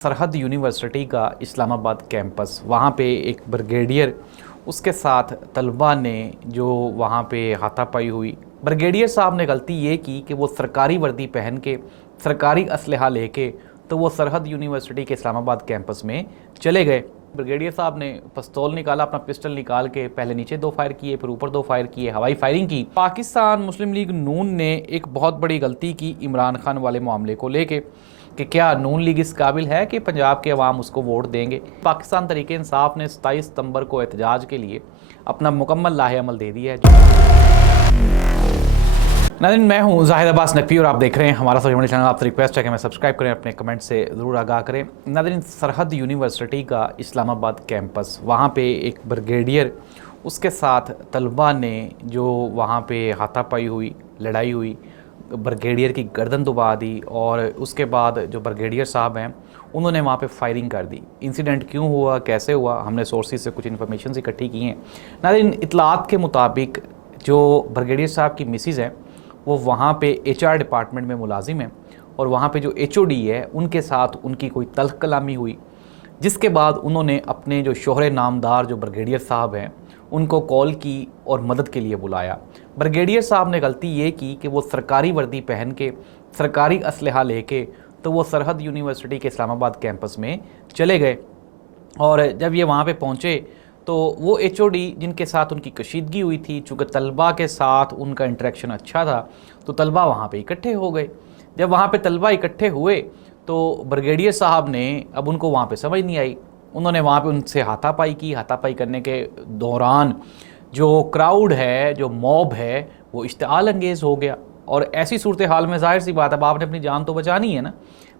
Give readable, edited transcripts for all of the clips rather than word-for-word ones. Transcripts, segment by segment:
सरहद यूनिवर्सिटी का इस्लामाबाद कैंपस, वहाँ पे एक ब्रिगेडियर उसके साथ तलबा ने जो वहाँ पे हाथापाई हुई। ब्रिगेडियर साहब ने गलती ये की कि वो सरकारी वर्दी पहन के सरकारी असलहा लेके तो वो सरहद यूनिवर्सिटी के इस्लामाबाद कैंपस में चले गए। ब्रिगेडियर साहब ने पिस्तौल निकाला, अपना पिस्टल निकाल के पहले नीचे 2 फायर किए, फिर ऊपर 2 फायर किए, हवाई फायरिंग की। पाकिस्तान मुस्लिम लीग नून ने एक बहुत बड़ी गलती की इमरान खान वाले मामले को लेके कि क्या नून लीग इस काबिल है कि पंजाब के अवाम उसको वोट देंगे। पाकिस्तान तहरीक इंसाफ ने 27 सितंबर को एहतजाज के लिए अपना मुकम्मल लाहे अमल दे दिया है। नाज़रीन, मैं हूं जाहिद अब्बास नकवी और आप देख रहे हैं हमारा सबसे बड़ा चैनल। आपसे रिक्वेस्ट है कि मैं सब्सक्राइब करें, अपने कमेंट से ज़रूर आगाह करें। नाज़रीन, सरहद यूनिवर्सिटी का इस्लामाबाद कैंपस, वहाँ पे एक ब्रिगेडियर उसके साथ तलबा ने जो वहाँ पे हाथापाई हुई, लड़ाई हुई, ब्रिगेडियर की गर्दन दबा दी और उसके बाद जो ब्रिगेडियर साहब हैं उन्होंने वहाँ पे फायरिंग कर दी। इंसिडेंट क्यों हुआ, कैसे हुआ, हमने सोर्सेज से कुछ इन्फॉर्मेशन इकट्ठी की हैं। नाज़रीन, इतलात के मुताबिक जो ब्रिगेडियर साहब की मिसिज़ हैं वो वहाँ पे HR डिपार्टमेंट में मुलाजिम हैं और वहाँ पे जो HOD है उनके साथ उनकी कोई तल्ख कलामी हुई, जिसके बाद उन्होंने अपने जो शोहरे नामदार जो ब्रिगेडियर साहब हैं उनको कॉल की और मदद के लिए बुलाया। ब्रिगेडियर साहब ने गलती ये की कि वो सरकारी वर्दी पहन के सरकारी असलहा लेके तो वो सरहद यूनिवर्सिटी के इस्लामाबाद कैंपस में चले गए। और जब ये वहाँ पे पहुँचे तो वो HOD जिनके साथ उनकी कशीदगी हुई थी, चूँकि तलबा के साथ उनका इंटरेक्शन अच्छा था तो तलबा वहाँ पे इकट्ठे हो गए। जब वहाँ पे तलबा इकट्ठे हुए तो ब्रिगेडियर साहब ने, अब उनको वहाँ पे समझ नहीं आई, उन्होंने वहाँ पे उनसे हाथापाई की। हाथापाई करने के दौरान जो क्राउड है, जो मॉब है, वो इश्तिआल अंगेज़ हो गया। और ऐसी सूरत हाल में ज़ाहिर सी बात है, अब आपने अपनी जान तो बचानी है ना,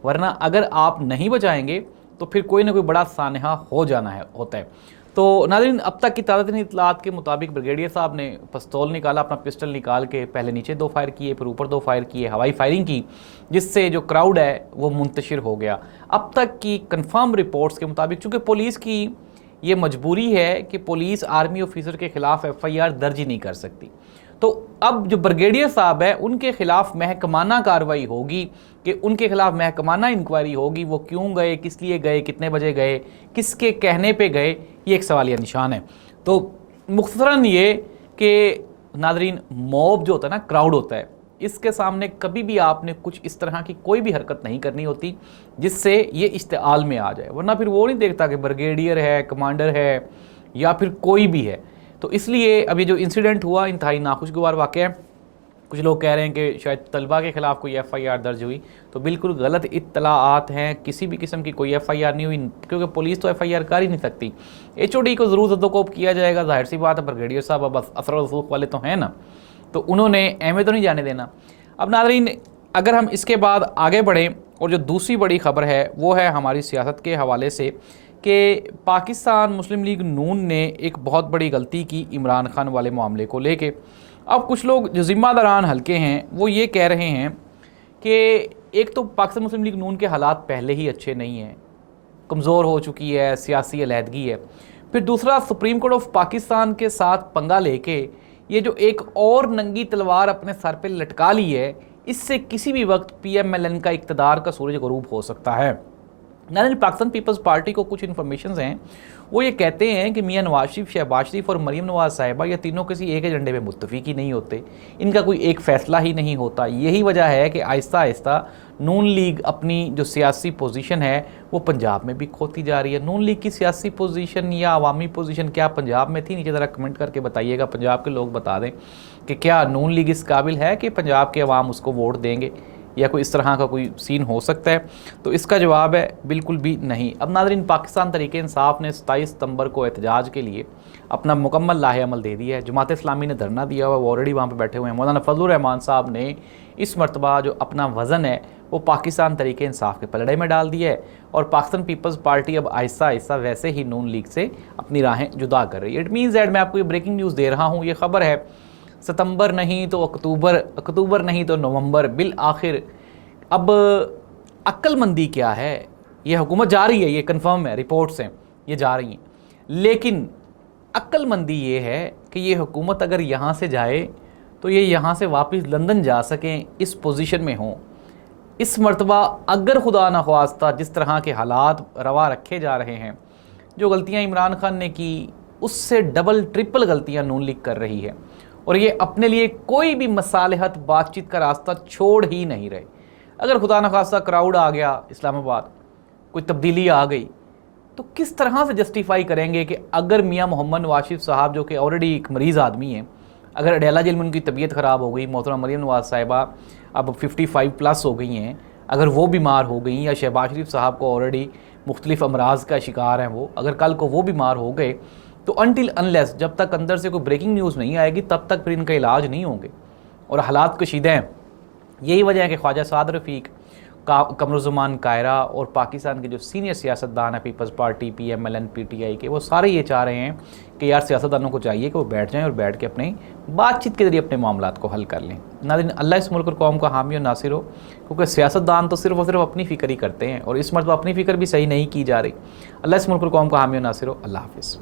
वरना अगर आप नहीं बचाएंगे तो फिर कोई ना कोई बड़ा सानहा हो जाना होता है। तो नाज़रीन, अब तक की ताज़ा इत्तलात के मुताबिक ब्रिगेडियर साहब ने पिस्तौल निकाला, अपना पिस्टल निकाल के पहले नीचे 2 फायर किए, फिर ऊपर 2 फायर किए, हवाई फायरिंग की, जिससे जो क्राउड है वो मुंतशिर हो गया। अब तक की कंफर्म रिपोर्ट्स के मुताबिक, चूँकि पुलिस की ये मजबूरी है कि पुलिस आर्मी ऑफिसर के ख़िलाफ़ FIR दर्ज ही नहीं कर सकती, तो अब जो ब्रिगेडियर साहब है उनके ख़िलाफ़ महकमाना कार्रवाई होगी कि उनके ख़िलाफ़ महकमाना इंक्वायरी होगी। वो क्यों गए, किस लिए गए, कितने बजे गए, किसके कहने पे गए, ये एक सवालिया निशान है। तो मुख्तसरन ये कि नाज़रीन, मॉब जो होता है ना, क्राउड होता है, इसके सामने कभी भी आपने कुछ इस तरह की कोई भी हरकत नहीं करनी होती जिससे ये इश्तिआल में आ जाए, वरना फिर वो नहीं देखता कि ब्रिगेडियर है, कमांडर है या फिर कोई भी है। तो इसलिए अभी जो इंसिडेंट हुआ इंतहाई नाखुशगवार वाक़या है। कुछ लोग कह रहे हैं कि शायद तलबा के ख़िलाफ़ कोई FIR दर्ज हुई, तो बिल्कुल गलत इत्तलाआत हैं। किसी भी किस्म की कोई FIR नहीं हुई, क्योंकि पुलिस तो FIR कर ही नहीं सकती। HOD को ज़रूर ज़दोकोब किया जाएगा, ज़ाहिर सी बात है, ब्रिगेडियर साहब अब असर रसूख वाले तो हैं ना, तो उन्होंने अहमियत तो नहीं जाने देना। अब नाज़रीन, अगर हम इसके बाद आगे बढ़ें और जो दूसरी बड़ी ख़बर है वो है हमारी सियासत के हवाले से कि पाकिस्तान मुस्लिम लीग नून ने एक बहुत बड़ी गलती की इमरान खान वाले मामले को लेके। अब कुछ लोग जो ज़िम्मेदारान हल्के हैं वो ये कह रहे हैं कि एक तो पाकिस्तान मुस्लिम लीग नून के हालात पहले ही अच्छे नहीं हैं, कमज़ोर हो चुकी है, सियासी अलहदगी है, फिर दूसरा सुप्रीम कोर्ट ऑफ पाकिस्तान के साथ पंगा लेके ये जो एक और नंगी तलवार अपने सर पे लटका ली है, इससे किसी भी वक्त PMLN का इक़्तिदार का सूरज ग़रूब हो सकता है। नाज़रीन, पाकिस्तान पीपल्स पार्टी को कुछ इन्फॉर्मेशन हैं, वो ये कहते हैं कि मियां नवाज शरीफ, शहबाज शरीफ और मरीम नवाज साहिबा, ये तीनों किसी एक एजेंडे पे मुत्तफ़िक ही नहीं होते, इनका कोई एक फ़ैसला ही नहीं होता। यही वजह है कि आहिस्ता आहिस्ता नून लीग अपनी जो सियासी पोजीशन है वो पंजाब में भी खोती जा रही है। नून लीग की सियासी पोजीशन या अवामी पोजीशन क्या पंजाब में थी? नीचे ज़रा कमेंट करके बताइएगा, पंजाब के लोग बता दें कि क्या नून लीग इस काबिल है कि पंजाब के अवाम उसको वोट देंगे या कोई इस तरह का कोई सीन हो सकता है? तो इसका जवाब है बिल्कुल भी नहीं। अब नाज़रीन, पाकिस्तान तहरीक इंसाफ ने 27 सितंबर को एहतजाज के लिए अपना मुकम्मल लाहे अमल दे दिया है। जमात इस्लामी ने धरना दिया हुआ, वो ऑलरेडी वहाँ पे बैठे हुए हैं। मौलाना फजलुर रहमान साहब ने इस मरतबा जो अपना वज़न है वो पाकिस्तान तहरीक इंसाफ के पलड़े में डाल दिया है और पाकिस्तान पीपल्स पार्टी अब आहिस्ता आहिस्ता वैसे ही नून लीग से अपनी राहें जुदा कर रही है। इट मीन्स दैट मैं आपको ये ब्रेकिंग न्यूज़ दे रहा हूँ, ये ख़बर है सितंबर नहीं तो अक्टूबर नहीं तो नवंबर, बिल आखिर अब अक्लमंदी क्या है? ये हुकूमत जा रही है, ये कंफर्म है, रिपोर्ट्स हैं ये जा रही हैं, लेकिन अक्लमंदी ये है कि ये हुकूमत अगर यहाँ से जाए तो ये यहाँ से वापस लंदन जा सकें, इस पोजीशन में हों। اس مرتبہ اگر خدا نخواستہ جس طرح کے حالات روا رکھے جا رہے ہیں، جو غلطیاں عمران خان نے کی اس سے ڈبل ٹرپل غلطیاں نون لیگ کر رہی ہے، اور یہ اپنے لیے کوئی بھی مصالحت بات چیت کا راستہ چھوڑ ہی نہیں رہے۔ اگر خدا نخواستہ کراؤڈ آ گیا اسلام آباد، کوئی تبدیلی آ گئی، تو کس طرح سے جسٹیفائی کریں گے کہ اگر میاں محمد نواز شریف صاحب جو کہ آلریڈی ایک مریض آدمی ہیں، اگر اڈیالہ جیل میں ان کی طبیعت خراب ہو گئی، محترمہ مریم نواز صاحبہ اب 55 پلس ہو گئی ہیں، اگر وہ بیمار ہو گئیں، یا شہباز شریف صاحب کو آلریڈی مختلف امراض کا شکار ہیں وہ، اگر کل کو وہ بیمار ہو گئے، تو انٹل انلیس جب تک اندر سے کوئی بریکنگ نیوز نہیں آئے گی تب تک پھر ان کا علاج نہیں ہوں گے، اور حالات کشیدہ ہیں۔ یہی وجہ ہے کہ خواجہ سعد رفیق، قمر الزمان کائرہ اور پاکستان کے جو سینئر سیاستدان ہیں Peoples Party, P M L N, P T I کے، وہ سارے یہ چاہ رہے ہیں کہ یار سیاستدانوں کو چاہیے کہ وہ بیٹھ جائیں اور بیٹھ کے اپنے بات چیت کے ذریعے اپنے معاملات کو حل کر لیں۔ ناظرین، اللہ اس ملک اور قوم کا حامی و ناصر ہو، کیونکہ سیاستدان تو صرف اور صرف اپنی فکر ہی کرتے ہیں، اور اس مرتبہ اپنی فکر بھی صحیح نہیں کی جا رہی۔ اللہ اس ملک اور قوم کا حامی و ناصر ہو۔ اللہ حافظ۔